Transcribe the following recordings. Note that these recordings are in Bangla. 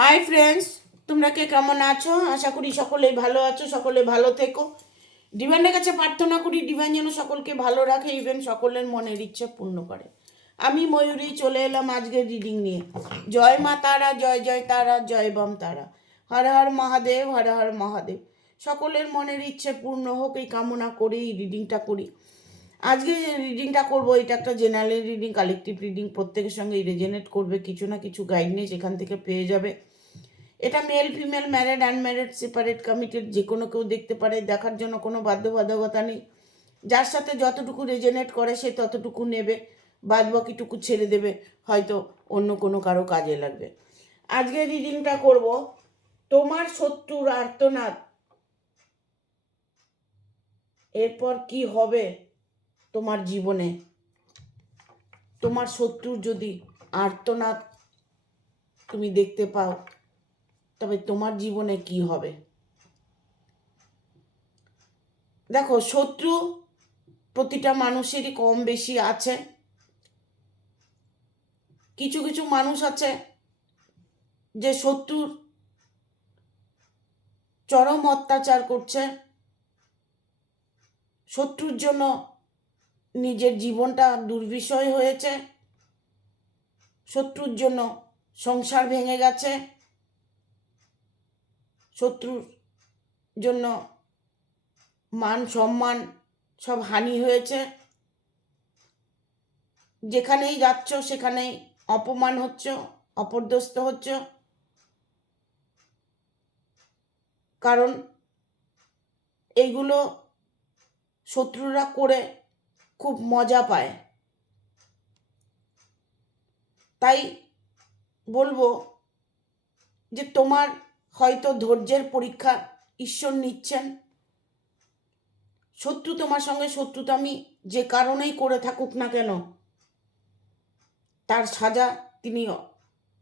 হাই ফ্রেন্ডস, তোমরা কে কেমন আছো? আশা করি সকলেই ভালো আছো, সকলে ভালো থেকো। ডিভাইনের কাছে প্রার্থনা করি ডিভাইন যেন সকলকে ভালো রাখে, ইভেন সকলের মনের ইচ্ছে পূর্ণ করে। আমি ময়ূরী চলে এলাম আজকের রিডিং নিয়ে। জয় মা তারা, জয় জয় তারা, জয় বাম তারা। হর হর মহাদেব, হর হর মহাদেব। সকলের মনের ইচ্ছে পূর্ণ হোক এই কামনা করেই রিডিংটা করি। আজকে যে রিডিংটা করবো এটা একটা জেনারেল রিডিং, কালেকটিভ রিডিং, প্রত্যেকের সঙ্গেই রেজেনেট করবে, কিছু না কিছু গাইডনেস এখান থেকে পেয়ে যাবে। এটা male female, married unmarried, separate committed, যে কোনো কেউ দেখতে পারে, দেখার জন্য কোনো বাধ্যবাধকতা নেই। যার সাথে যতটুকু রেজেনেট করে সে ততটুকু নেবে, বাদ বাকিটুকু ছেড়ে দেবে, হয়তো অন্য কোনো কারো কাজে লাগবে। আজকে রিডিংটা করব তোমার শত্রুর আর্তনাদ, এরপর কি হবে তোমার জীবনে। তোমার শত্রুর যদি আর্তনাদ তুমি দেখতে পাও তবে তোমার জীবনে কি হবে। দেখো, শত্রু প্রতিটা মানুষেরই কম বেশি আছে। কিছু কিছু মানুষ আছে যে শত্রুর চরম অত্যাচার করছে, শত্রুর জন্য নিজের জীবনটা দুর্বিষয় হয়েছে, শত্রুর জন্য সংসার ভেঙে গেছে, শত্রুর জন্য মান সম্মান সব হানি হয়েছে। যেখানেই যাচ্ছ সেখানেই অপমান হচ্ছ, অপদস্থ হচ্ছ, কারণ এইগুলো শত্রুরা করে খুব মজা পায়। তাই বলবো যে তোমার হয়তো ধৈর্যের পরীক্ষা ঈশ্বর নিচ্ছেন। শত্রু তোমার সঙ্গে শত্রুতামি যে কারণেই করে থাকুক না কেন, তার সাজা তিনি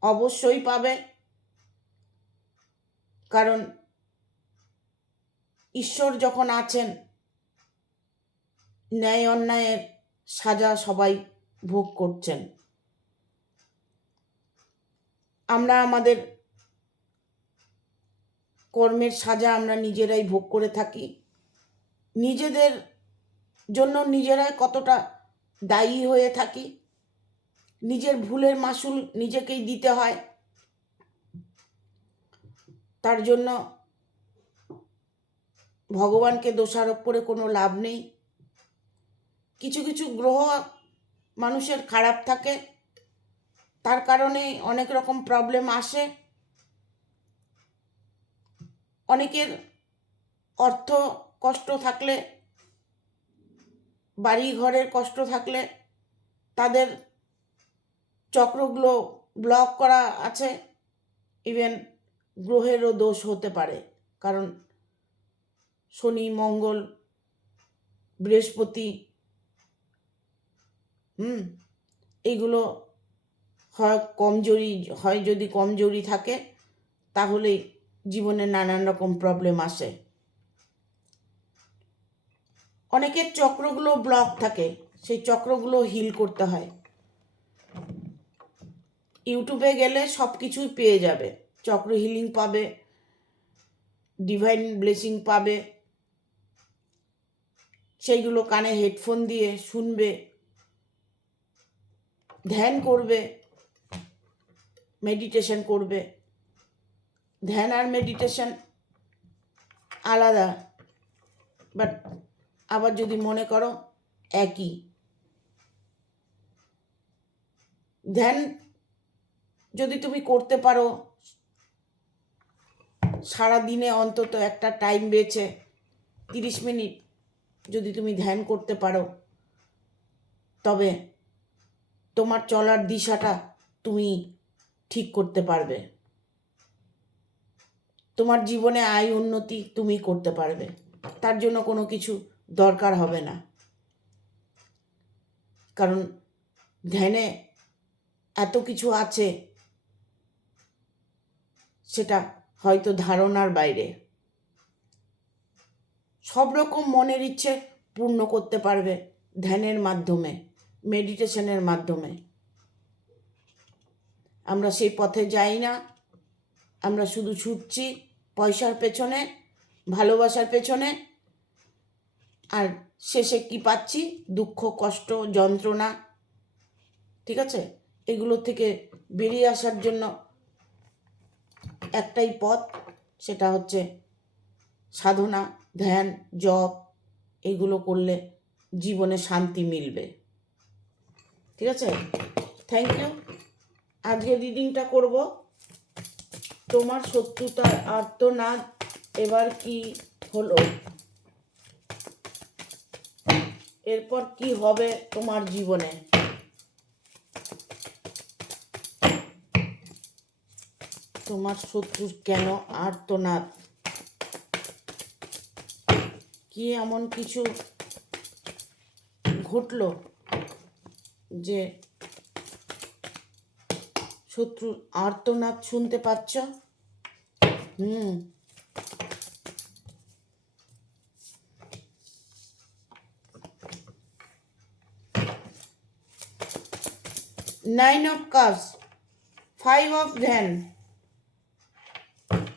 অবশ্যই পাবে, কারণ ঈশ্বর যখন আছেন, ন্যায় অন্যায়ের সাজা সবাই ভোগ করছেন। আমরা আমাদের কর্মের সাজা আমরা নিজেরাই ভোগ করে থাকি। নিজেদের জন্য নিজেরাই কতটা দায়ী হয়ে থাকি, নিজের ভুলের মাসুল নিজেকেই দিতে হয়। তার জন্য ভগবানকে দোষারোপ করে কোনো লাভ নেই। কিছু কিছু গ্রহ মানুষের খারাপ থাকে, তার কারণে অনেক রকম প্রবলেম আসে। অনেকের অর্থ কষ্ট থাকলে, বাড়ি ঘরের কষ্ট থাকলে তাদের চক্রগুলো ব্লক করা আছে। ইভেন গ্রহেরও দোষ হতে পারে, কারণ শনি, মঙ্গল, বৃহস্পতি এইগুলো হয় যদি কমজোরি থাকে তাহলে জীবনে নানান রকম প্রবলেম আসে। অনেকের চক্রগুলো ব্লক থাকে, সেই চক্রগুলো হিল করতে হয়। ইউটিউবে গেলে সব কিছুই পেয়ে যাবে, চক্র হিলিং পাবে, ডিভাইন ব্লেসিং পাবে। সেইগুলো কানে হেডফোন দিয়ে শুনবে, ধ্যান করবে, মেডিটেশন করবে। ধ্যান আর মেডিটেশন আলাদা, বাট আবার যদি মনে করো একই। ধ্যান যদি তুমি করতে পারো, সারা দিনে অন্তত একটা টাইম বেছে 30 মিনিট যদি তুমি ধ্যান করতে পারো, তবে তোমার চলার দিশাটা তুমি ঠিক করতে পারবে। তোমার জীবনে আয় উন্নতি তুমি করতে পারবে, তার জন্য কোনো কিছু দরকার হবে না। কারণ ধ্যানে এত কিছু আছে সেটা হয়তো ধারণার বাইরে। সব রকম মনের ইচ্ছে পূর্ণ করতে পারবে ধ্যানের মাধ্যমে, মেডিটেশনের মাধ্যমে। আমরা সেই পথে যাই না, আমরা শুধু ছুটছি পয়সার পেছনে, ভালোবাসার পেছনে, আর শেষে কি পাচ্ছি? দুঃখ, কষ্ট, যন্ত্রণা। ঠিক আছে, এগুলো থেকে বেরিয়ে আসার জন্য একটাই পথ, সেটা হচ্ছে সাধনা, ধ্যান, জপ। এইগুলো করলে জীবনে শান্তি মিলবে। ঠিক আছে, থ্যাংক ইউ। আজকে রিডিংটা করব। তোমার শত্রুতার আর্তনাদ এবার কি হলো, এরপর কি হবে তোমার জীবনে? তোমার শত্রুর কেন আর্তনাদ? কি এমন কিছু ঘটলো যে শত্রুর আর্তনাদ শুনতে পাচ্ছ? Nine of cups, five of ভ্যান,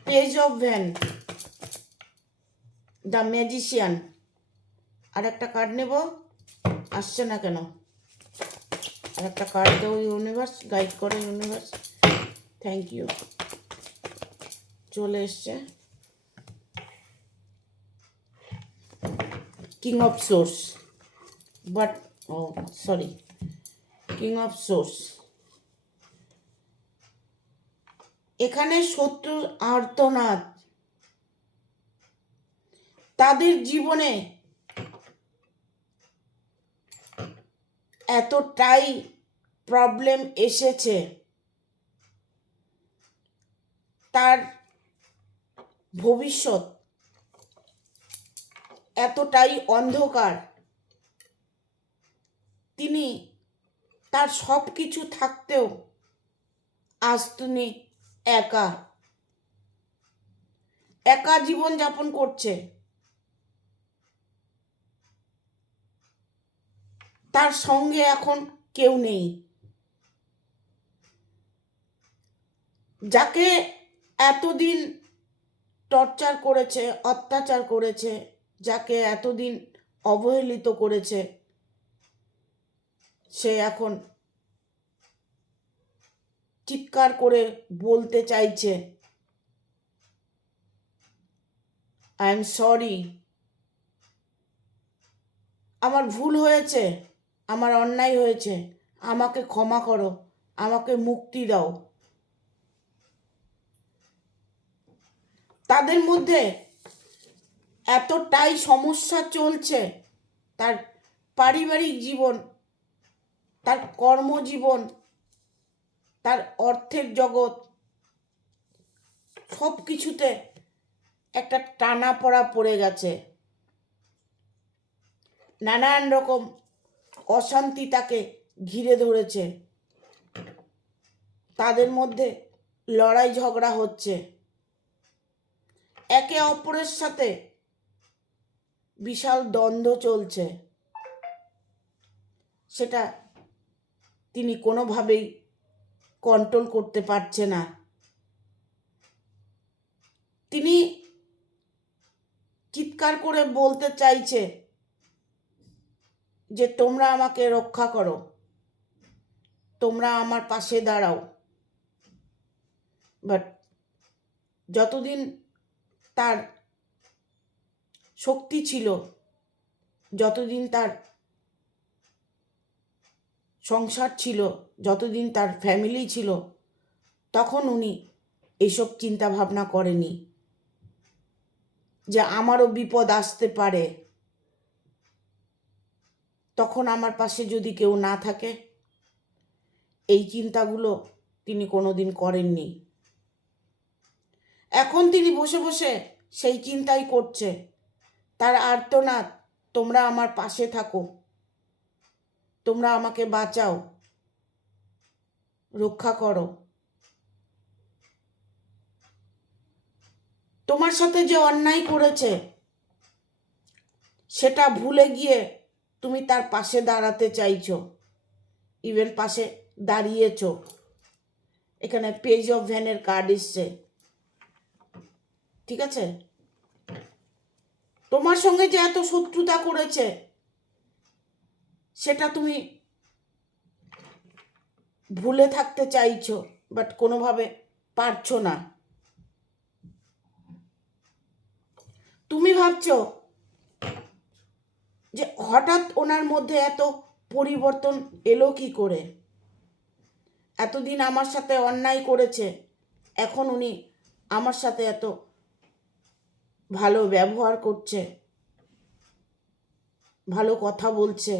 পেজ অফ ভ্যান, দ্য ম্যাজিশিয়ান। আর একটা কার্ড নেব, আসছে না কেন? আর একটা কার্ড দেবো ইউনিভার্স, গাইড করে ইউনিভার্স। থ্যাংক ইউ, চলে এসছে। কিং অফ সোর্স, বাট ও সরি, কিং অফ সোর্স। এখানে শত্রুর আর্তনাদ, তাদের জীবনে এতটাই প্রবলেম এসেছে, তার ভবিষ্যৎ এতটাই অন্ধকার, তিনি তার সব কিছু থাকতেও আজ তিনি একা একা জীবন যাপন করছে। তার সঙ্গে এখন কেউ নেই। যাকে এতদিন টর্চার করেছে, অত্যাচার করেছে, যাকে এতদিন অবহেলিত করেছে, সে এখন চিৎকার করে বলতে চাইছে, আই এম সরি, আমার ভুল হয়েছে, আমার অন্যায় হয়েছে, আমাকে ক্ষমা করো, আমাকে মুক্তি দাও। তাদের মধ্যে এতটাই সমস্যা চলছে, তার পারিবারিক জীবন, তার কর্মজীবন, তার অর্থের জগৎ, সব কিছুতে একটা টানাপড়া পড়ে গেছে। নানান রকম অশান্তি তাকে ঘিরে ধরেছে, তাদের মধ্যে লড়াই ঝগড়া হচ্ছে, একে অপরের সাথে বিশাল দ্বন্দ্ব চলছে। সেটা তিনি কোনোভাবেই কন্ট্রোল করতে পারছে না। তিনি চিৎকার করে বলতে চাইছে যে তোমরা আমাকে রক্ষা করো, তোমরা আমার পাশে দাঁড়াও। বাট যতদিন তার শক্তি ছিল, যতদিন তার সংসার ছিল, যতদিন তার ফ্যামিলি ছিল, তখন উনি এইসব চিন্তা ভাবনা করেনি যে আমারও বিপদ আসতে পারে, তখন আমার পাশে যদি কেউ না থাকে। এই চিন্তাগুলো তিনি কোনোদিন করেননি। এখন তিনি বসে বসে সেই চিন্তাই করছে। তার আর্তনাদ, তোমরা আমার পাশে থাকো, তোমরা আমাকে বাঁচাও, রক্ষা করো। তোমার সাথে যে অন্যায় করেছে সেটা ভুলে গিয়ে তুমি তার পাশে দাঁড়াতে চাইছো, ইভেন পাশে দাঁড়িয়েছো। এখানে পেজ অফ ভ্যানের কার্ড এসছে, ঠিক আছে? তোমার সঙ্গে যে এত শত্রুতা করেছে সেটা তুমি ভুলে থাকতে চাইছো, বাট কোনোভাবে পারছো না। তুমি ভাবছো যে হঠাৎ ওনার মধ্যে এত পরিবর্তন এলো কি করে। এতদিন আমার সাথে অন্যায় করেছে, এখন উনি আমার সাথে এত ভালো ব্যবহার করছে, ভালো কথা বলছে,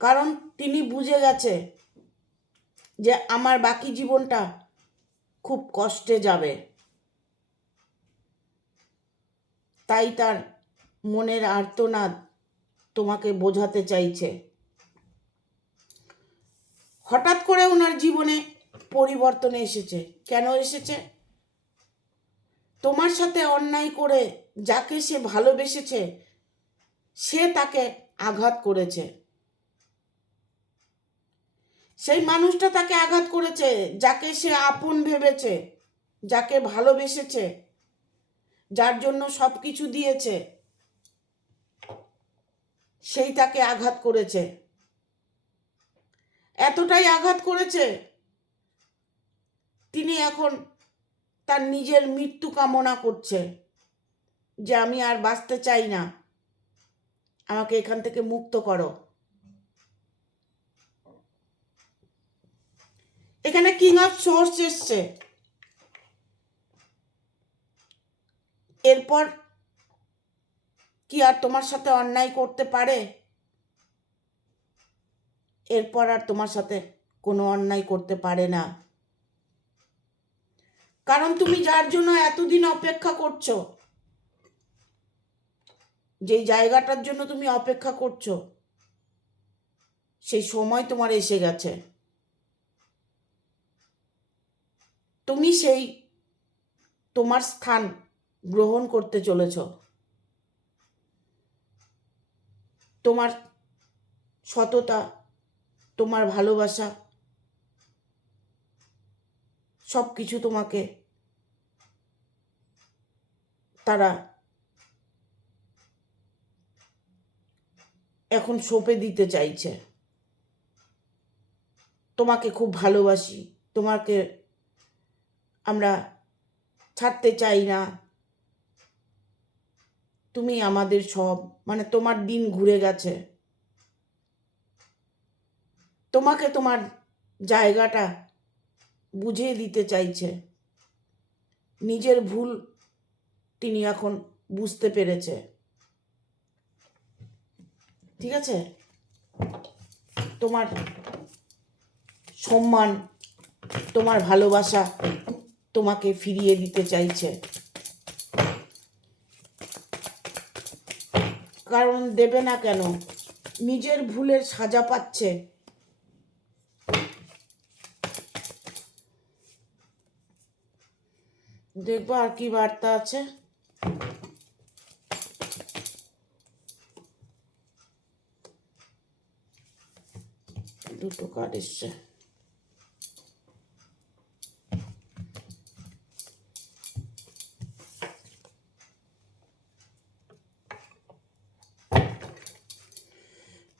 কারণ তিনি বুঝে গেছে যে আমার বাকি জীবনটা খুব কষ্টে যাবে। তাই তার মনের আর্তনাদ তোমাকে বোঝাতে চাইছে। হঠাৎ করে ওনার জীবনে পরিবর্তন এসেছে। কেন এসেছে? তোমার সাথে অন্যায় করে যাকে সে ভালোবেসেছে সে তাকে আঘাত করেছে। সেই মানুষটা তাকে আঘাত করেছে যাকে সে আপন ভেবেছে, যাকে ভালোবেসেছে, যার জন্য সব কিছু দিয়েছে, সেই তাকে আঘাত করেছে। এতটাই আঘাত করেছে তিনি এখন তার নিজের মৃত্যু কামনা করছে, যে আমি আর বাঁচতে চাই না, আমাকে এখান থেকে মুক্ত করো। এখানে কিং অফ সোর্স এসছে। এরপর কি আর তোমার সাথে অন্যায় করতে পারে? এরপর আর তোমার সাথে কোনো অন্যায় করতে পারে না। কারণ তুমি যার জন্য এতদিন অপেক্ষা করছো, যেই জায়গাটার জন্য তুমি অপেক্ষা করছো, সেই সময় তোমার এসে গেছে। তুমি সেই তোমার স্থান গ্রহণ করতে চলেছ। তোমার সততা, তোমার ভালোবাসা, সব কিছু তোমাকে তারা এখন সঁপে দিতে চাইছে। তোমাকে খুব ভালোবাসি, তোমাকে আমরা ছাড়তে চাই না, তুমি আমাদের সব, মানে তোমার দিন ঘুরে গেছে। তোমাকে তোমার জায়গাটা বুঝিয়ে দিতে চাইছে। নিজের ভুল তিনি এখন বুঝতে পেরেছে। ঠিক আছে? তোমার সম্মান, তোমার ভালোবাসা তোমাকে ফিরিয়ে দিতে চাইছে। কারণ দেবে না কেন? নিজের ভুলের সাজা পাচ্ছে। দেখবো আর কি বার্তা আছে। দুটো কার্ড এসছে।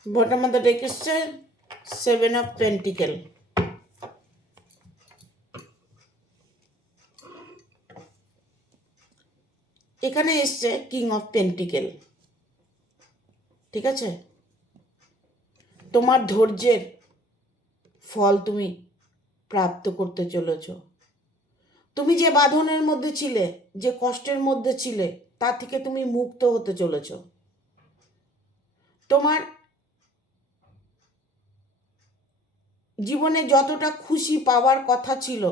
বটম অফ দ্য ডেক এসছে 7 অফ পেন্টিকেল। এখানে এসছে কিং অফ পেন্টিকেল। ঠিক আছে? তোমার ধৈর্যের ফল তুমি প্রাপ্ত করতে চলেছ। তুমি যে বাঁধনের মধ্যে ছিলে, যে কষ্টের মধ্যে ছিলে, তা থেকে তুমি মুক্ত হতে চলেছ। তোমার জীবনে যতটা খুশি পাওয়ার কথা ছিল,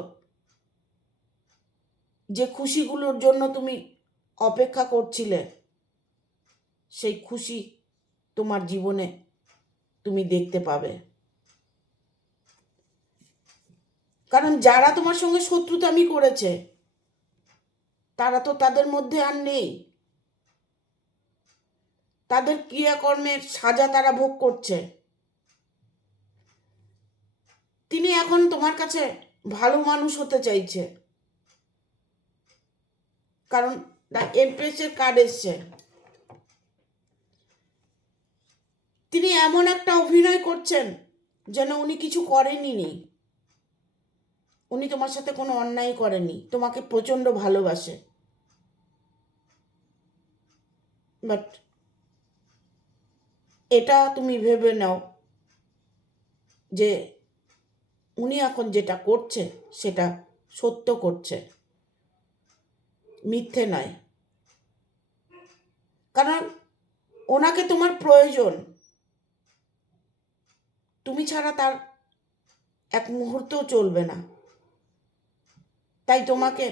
যে খুশিগুলোর জন্য তুমি অপেক্ষা করছিলে, সেই খুশি তোমার জীবনে তুমি দেখতে পাবে। কারণ যারা তোমার সঙ্গে শত্রুতামি করেছে তারা তো তাদের মধ্যে আর নেই। তাদের ক্রিয়াকর্মের সাজা তারা ভোগ করছে। তিনি এখন তোমার কাছে ভালো মানুষ হতে চাইছে। কারণ এমপ্রেসের কার্ড এসছে। তিনি এমন একটা অভিনয় করছেন যেন উনি কিছু করেনই। উনি তোমার সাথে কোনো অন্যায় করেনি, তোমাকে প্রচণ্ড ভালোবাসে। বাট এটা তুমি ভেবে নাও যে উনি এখন যেটা করছে সেটা সত্য করছে, মিথ্যে নয়। কারণ ওনাকে তোমার প্রয়োজন, তুমি ছাড়া তার এক মুহূর্তও চলবে না। তাই তোমাকে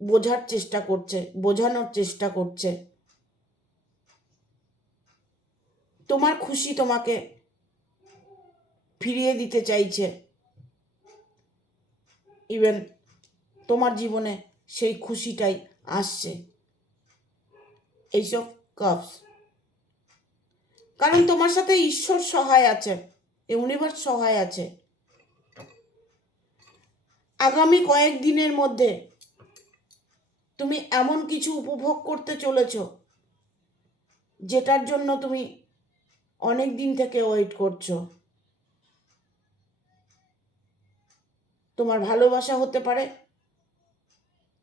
বোঝার চেষ্টা করছে, বোঝানোর চেষ্টা করছে। তোমার খুশি তোমাকে ফিরিয়ে দিতে চাইছে। ইভেন তোমার জীবনে সেই খুশিটাই আসছে, এইসব কাপস। কারণ তোমার সাথে ঈশ্বর সহায় আছে, ইউনিভার্স সহায় আছে। আগামী কয়েকদিনের মধ্যে তুমি এমন কিছু উপভোগ করতে চলেছ যেটার জন্য তুমি অনেক দিন থেকে ওয়েট করছো। তোমার ভালোবাসা হতে পারে,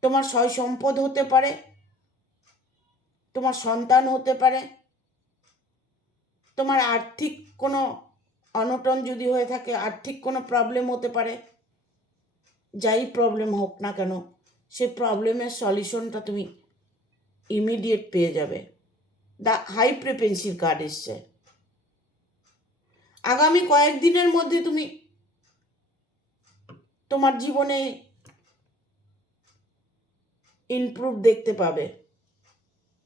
তোমার সয় সম্পদ হতে পারে, তোমার সন্তান হতে পারে, তোমার আর্থিক কোনো অনটন যদি হয়ে থাকে, আর্থিক কোনো প্রবলেম হতে পারে। যাই প্রবলেম হোক না কেন, সে প্রবলেমের সলিউশনটা তুমি ইমিডিয়েট পেয়ে যাবে। দ্য হাই ফ্রিকোয়েন্সির কার্ড এসছে। আগামী কয়েকদিনের মধ্যে তুমি তোমার জীবনে ইমপ্রুভ দেখতে পাবে।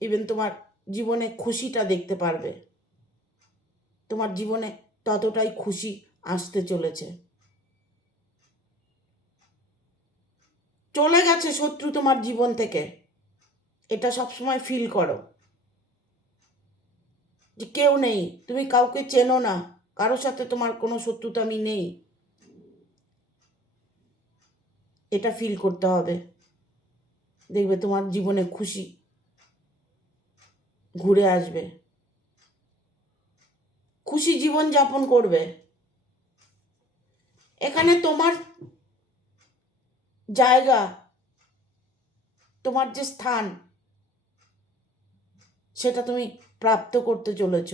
ইভেন তোমার জীবনে খুশিটা দেখতে পারবে। তোমার জীবনে ততটাই খুশি আসতে চলেছে। চলে গেছে শত্রু তোমার জীবন থেকে, এটা সবসময় ফিল করো যে কেউ নেই, তুমি কাউকে চেনো না, কারোর সাথে তোমার কোনো শত্রুতামি নেই, এটা ফিল করতে হবে। দেখবে তোমার জীবনে খুশি ঘুরে আসবে, খুশি জীবন যাপন করবে। এখানে তোমার জায়গা, তোমার যে স্থান, সেটা তুমি প্রাপ্ত করতে চলেছ।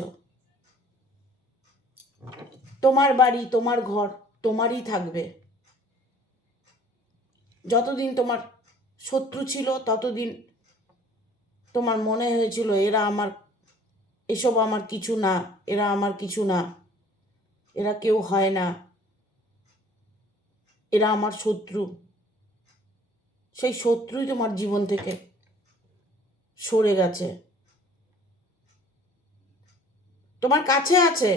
তোমার বাড়ি, তোমার ঘর তোমারই থাকবে। যতদিন তোমার শত্রু ছিল ততদিন তোমার মনে হয়েছিল এরা আমার, এসব আমার কিছু না, এরা আমার কিছু না, এরা কেউ হয় না, এরা আমার শত্রু। সেই শত্রুই তোমার জীবন থেকে সরে গেছে। তোমার কাছে আছে,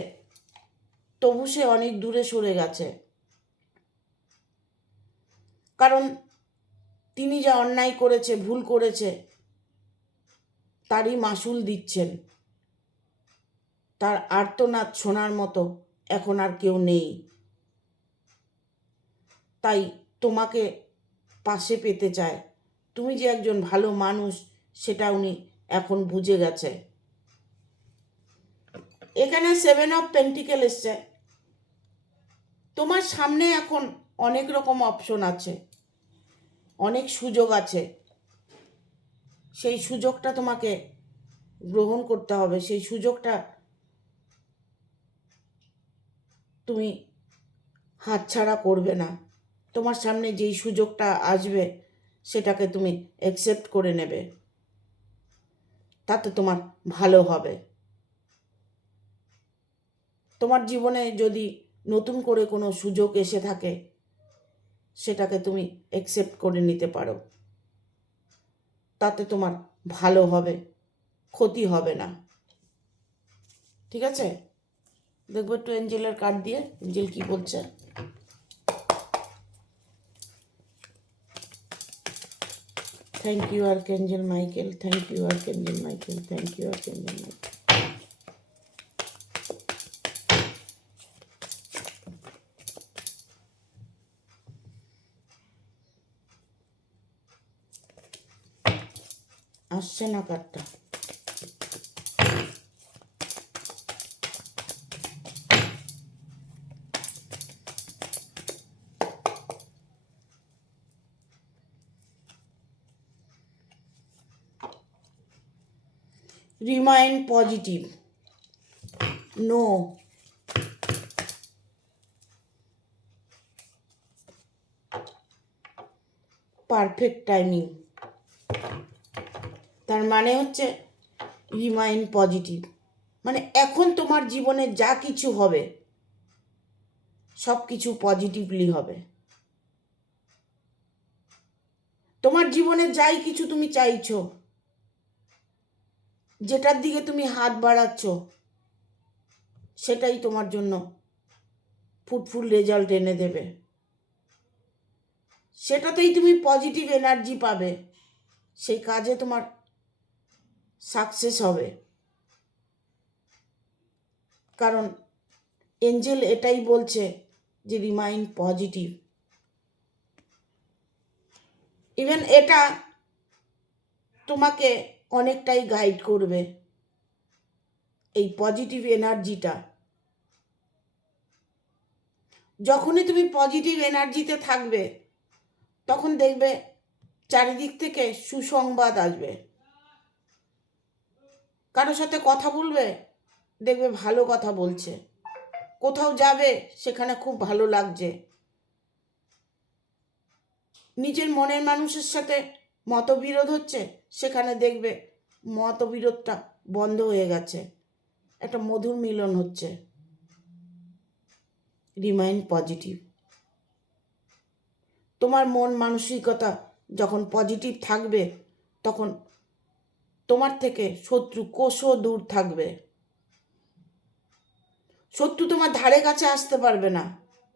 তবু সে অনেক দূরে সরে গেছে। কারণ তিনি যা অন্যায় করেছে, ভুল করেছে, তারই মাসুল দিচ্ছেন। তার আর্তনাদ শোনার মতো এখন আর কেউ নেই। তাই তোমাকে পাশে পেতে চায়। তুমি যে একজন ভালো মানুষ সেটা উনি এখন বুঝে গেছে। এখানে 7 অফ পেন্টিকেল এসছে। তোমার সামনে এখন অনেক রকম অপশন আছে, অনেক সুযোগ আছে। সেই সুযোগটা তোমাকে গ্রহণ করতে হবে। সেই সুযোগটা তুমি হাতছাড়া করবে না। তোমার সামনে যেই সুযোগটা আসবে সেটাকে তুমি অ্যাকসেপ্ট করে নেবে, তাতে তোমার ভালো হবে। তোমার জীবনে যদি নতুন করে কোনো সুযোগ এসে থাকে, সেটাকে তুমি অ্যাকসেপ্ট করে নিতে পারো, তাতে তোমার ভালো হবে, ক্ষতি হবে না। ঠিক আছে, দেখবো একটু এঞ্জেলের কার্ড দিয়ে এঞ্জেল কি বলছে। Thank you archangel Michael, thank you archangel Michael, thank you archangel Michael. আসছে না কার্ডটা। Remain positive, no, perfect timing. তার মানে হচ্ছে রিমাইন পজিটিভ, মানে এখন তোমার জীবনে যা কিছু হবে সব কিছু পজিটিভলি হবে। তোমার জীবনে যাই কিছু তুমি চাইছো, যেটার দিকে তুমি হাত বাড়াচ্ছ, সেটাই তোমার জন্য ফ্রুটফুল রেজাল্ট এনে দেবে। সেটাতেই তুমি পজিটিভ এনার্জি পাবে, সেই কাজে তোমার সাকসেস হবে। কারণ এঞ্জেল এটাই বলছে যে রিমাইন পজিটিভ। ইভেন এটা তোমাকে অনেকটাই গাইড করবে, এই পজিটিভ এনার্জিটা। যখনই তুমি পজিটিভ এনার্জিতে থাকবে তখন দেখবে চারিদিক থেকে সুসংবাদ আসবে। কারোর সাথে কথা বলবে, দেখবে ভালো কথা বলছে। কোথাও যাবে, সেখানে খুব ভালো লাগছে। নিজের মনের মানুষের সাথে মতবিরোধ হচ্ছে, সেখানে দেখবে মতবিরোধটা বন্ধ হয়ে গেছে, একটা মধুর মিলন হচ্ছে। Remain positive. তোমার মন মানসিকতা যখন পজিটিভ থাকবে তখন তোমার থেকে শত্রু কোষও দূর থাকবে। শত্রু তোমার ধারে কাছে আসতে পারবে না,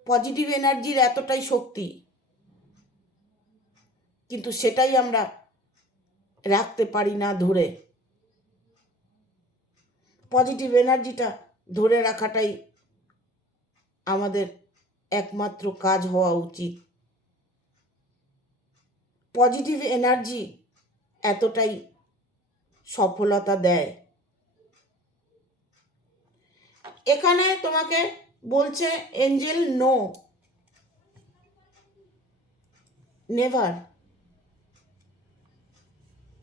পজিটিভ এনার্জির এতটাই শক্তি। কিন্তু সেটাই আমরা রাখতে পারি না ধরে। পজিটিভ এনার্জিটা ধরে রাখাটাই আমাদের একমাত্র কাজ হওয়া উচিত। পজিটিভ এনার্জি এতটাই সফলতা দেয়। এখানে তোমাকে বলছে এঞ্জেল, নো, নেভার।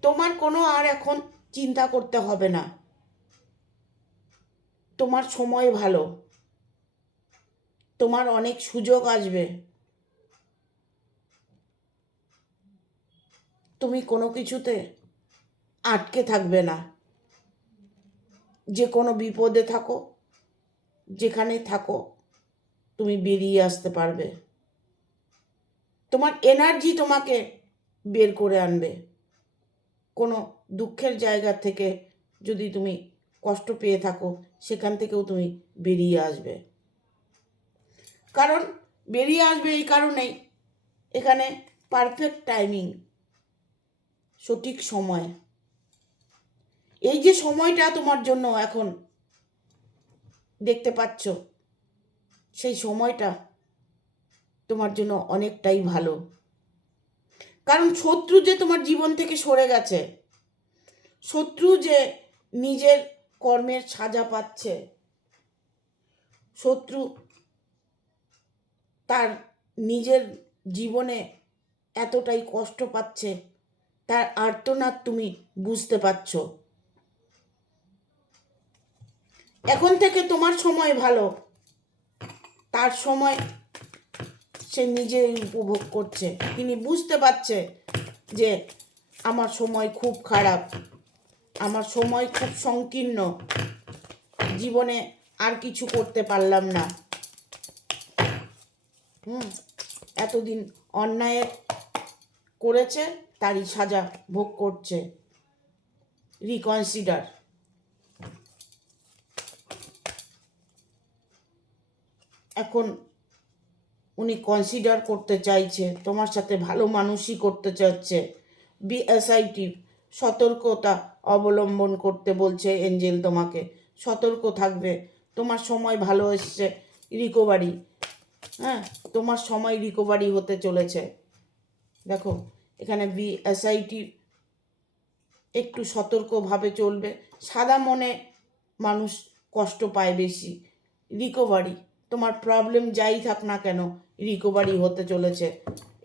তোমার কোনো আর এখন চিন্তা করতে হবে না। তোমার সময় ভালো, তোমার অনেক সুযোগ আসবে। তুমি কোনো কিছুতে আটকে থাকবে না। যে কোনো বিপদে থাকো, যেখানে থাকো, তুমি বেরিয়ে আসতে পারবে। তোমার এনার্জি তোমাকে বের করে আনবে। কোনো দুঃখের জায়গা থেকে যদি তুমি কষ্ট পেয়ে থাকো, সেখান থেকেও তুমি বেরিয়ে আসবে। কারণ বেরিয়ে আসবে এই কারণেই, এখানে পারফেক্ট টাইমিং, সঠিক সময়। এই যে সময়টা তোমার জন্য এখন দেখতে পাচ্ছ, সেই সময়টা তোমার জন্য অনেকটাই ভালো। কারণ শত্রু যে তোমার জীবন থেকে সরে গেছে, শত্রু যে নিজের কর্মের সাজা পাচ্ছে, শত্রু তার নিজের জীবনে এতটাই কষ্ট পাচ্ছে, তার আর্তনাদ তুমি বুঝতে পারছো। এখন থেকে তোমার সময় ভালো, তার সময় সে নিজেই উপভোগ করছে। তিনি বুঝতে পারছে যে আমার সময় খুব খারাপ, আমার সময় খুব সংকীর্ণ, জীবনে আর কিছু করতে পারলাম না। এতদিন অন্যায় করেছে, তারই সাজা ভোগ করছে। রিকনসিডার। এখন উনি কনসিডার করতে চাইছে, তোমার সাথে ভালো মানুষই করতে চাচ্ছে। বি অ্যাসাইটিভ, সতর্কতা অবলম্বন করতে বলছে এঞ্জেল তোমাকে। সতর্ক থাকবে, তোমার সময় ভালো এসছে, রিকভারি। তোমার সময় রিকভারি হতে চলেছে। দেখো এখানে বি অ্যাসাইটিভ একটু সতর্কভাবে চলবে। সাদা মনে মানুষ কষ্ট পায় বেশি। রিকভারি, তোমার প্রবলেম যাই থাক না কেন রিকভারি হতে চলেছে।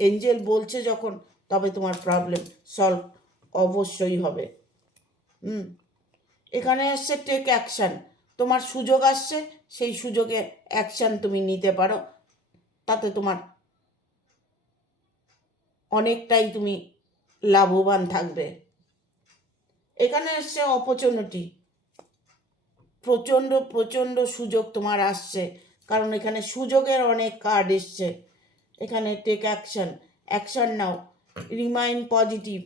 এঞ্জেল বলছে যখন, তবে তোমার প্রবলেম সলভ অবশ্যই হবে। এখানে আসছে টেক অ্যাকশান। তোমার সুযোগ আসছে, সেই সুযোগে অ্যাকশান তুমি নিতে পারো, তাতে তোমার অনেকটাই তুমি লাভবান থাকবে। এখানে আসছে অপরচুনিটি। প্রচণ্ড প্রচণ্ড সুযোগ তোমার আসছে, কারণ এখানে সুযোগের অনেক কার্ড এসছে। এখানে টেক অ্যাকশান, অ্যাকশান নাও, রিমাইন্ড পজিটিভ।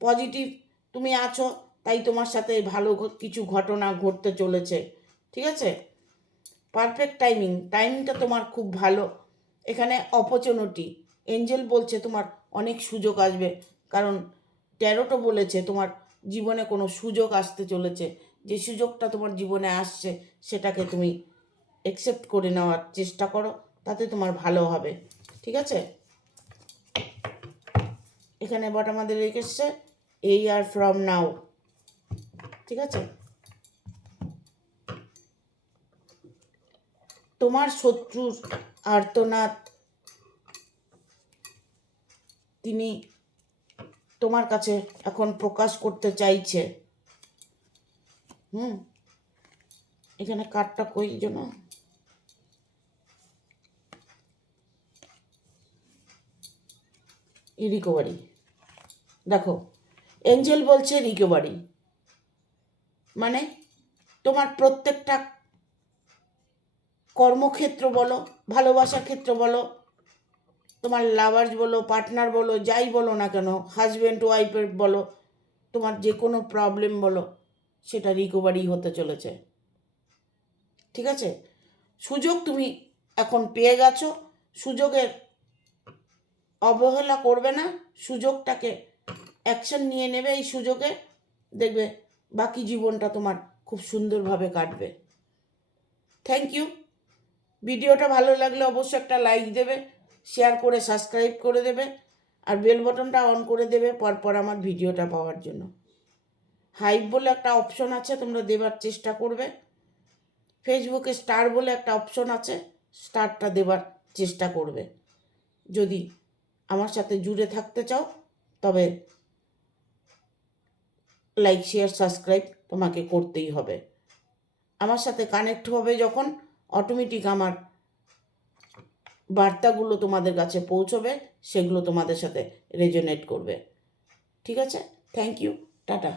পজিটিভ তুমি আছো, তাই তোমার সাথে ভালো কিছু ঘটনা ঘটতে চলেছে। ঠিক আছে, পারফেক্ট টাইমিং, টাইমটা তোমার খুব ভালো। এখানে অপরচুনিটি, এঞ্জেল বলছে তোমার অনেক সুযোগ আসবে, কারণ ট্যারোটো বলেছে তোমার জীবনে কোনো সুযোগ আসতে চলেছে। যে সুযোগটা তোমার জীবনে আসছে সেটাকে তুমি অ্যাকসেপ্ট করে নেওয়ার চেষ্টা করো, তাতে তোমার ভালো হবে। ঠিক আছে, এখানে বাট আমাদের রেখেছে এই আর ফ্রম নাও। ঠিক আছে, তোমার শত্রুর আর্তনাদ তিনি তোমার কাছে এখন প্রকাশ করতে চাইছে। এখানে কার্ডটা কই যেন, রিকভারি। দেখো, এঞ্জেল বলছে রিকভারি মানে তোমার প্রত্যেকটা কর্মক্ষেত্র বলো, ভালোবাসার ক্ষেত্র বলো, তোমার লাভার্স বলো, পার্টনার বলো, যাই বলো না কেন, হাজব্যান্ড ওয়াইফের বলো, তোমার যে কোনো প্রবলেম বলো, সেটা রিকভারি হতে চলেছে। ঠিক আছে, সুযোগ তুমি এখন পেয়ে গেছো, সুযোগের অবহেলা করবে না, সুযোগটাকে অ্যাকশন নিয়ে নেবে। এই সুযোগে দেখবে বাকি জীবনটা তোমার খুব সুন্দরভাবে কাটবে। Thank you. ভিডিওটা ভালো লাগলে অবশ্যই একটা লাইক দেবে, শেয়ার করে সাবস্ক্রাইব করে দেবে, আর বেল বটনটা অন করে দেবে পরপর আমার ভিডিওটা পাওয়ার জন্য। হাইপ বলে একটা অপশন আছে, তোমরা দেবার চেষ্টা করবে। ফেসবুকে স্টার বলে একটা অপশন আছে, স্টারটা দেবার চেষ্টা করবে। যদি আমার সাথে জুড়ে থাকতে চাও তবে লাইক শেয়ার সাবস্ক্রাইব তোমাকে করতেই হবে। আমার সাথে কানেক্ট হবে যখন, অটোমেটিক আমার বার্তাগুলো তোমাদের কাছে পৌঁছবে, সেগুলো তোমাদের সাথে রেজোনেট করবে। ঠিক আছে, থ্যাংক ইউ, টাটা।